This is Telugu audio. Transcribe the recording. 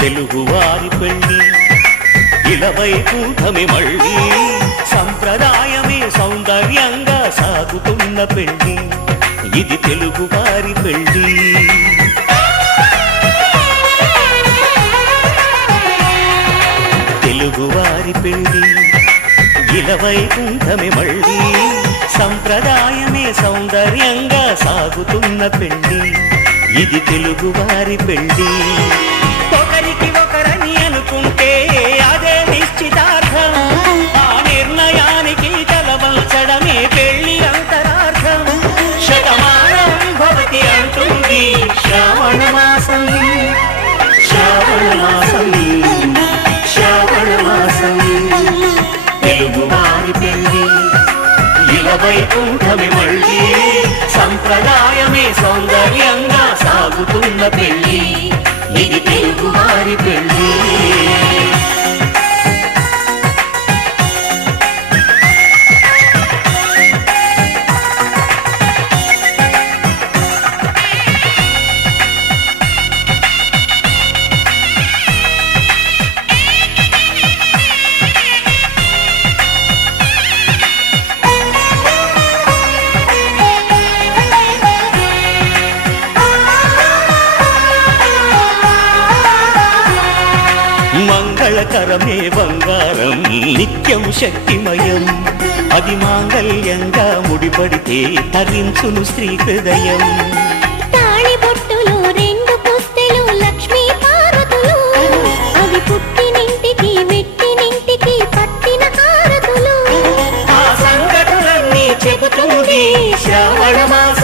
తెలుగువారి పెళ్లి ఇలవైకుంఠమే మళ్ళీ సంప్రదాయమే సౌందర్యంగా సాగుతున్న పెళ్లి ఇది తెలుగువారి పెళ్లి. తెలుగువారి పెళ్లి ఇలవైకుంఠమే మళ్ళీ సంప్రదాయమే సౌందర్యంగా సాగుతున్న పెళ్లి ఇది తెలుగువారి పెళ్లి. ఒకరికి ఒకరని అనుకుంటే అదే నిశ్చితార్థం, ఆ నిర్ణయానికి తలవంచడమే పెళ్లి అంతరార్థం. శతమానం భవతి అంటుంది శ్రావణ మాసం, శ్రావణ మాసం, శ్రావణ మాసం. తెలుగువారి పెళ్లి ఇలవైకుంఠమే మళ్ళీ సంప్రదాయమే సౌందర్యంగా సాగుతున్న పెళ్లి ఇది తెలుగువారి పెళ్లి. మంగళకరమే బంగారం నిత్యం శక్తిమయం, అది మాంగళ్యంగా ముడిపడితే తరించును స్త్రీ హృదయం. తాళిబొట్టులో రెండు పుస్తెలు లక్ష్మీ పార్వతులు, అవి పుట్టినింటికి మెట్టినింటికి పట్టిన హారతులు. ఆ సంఘటనలన్నీ చెబుతుంది శ్రావణ మాసం.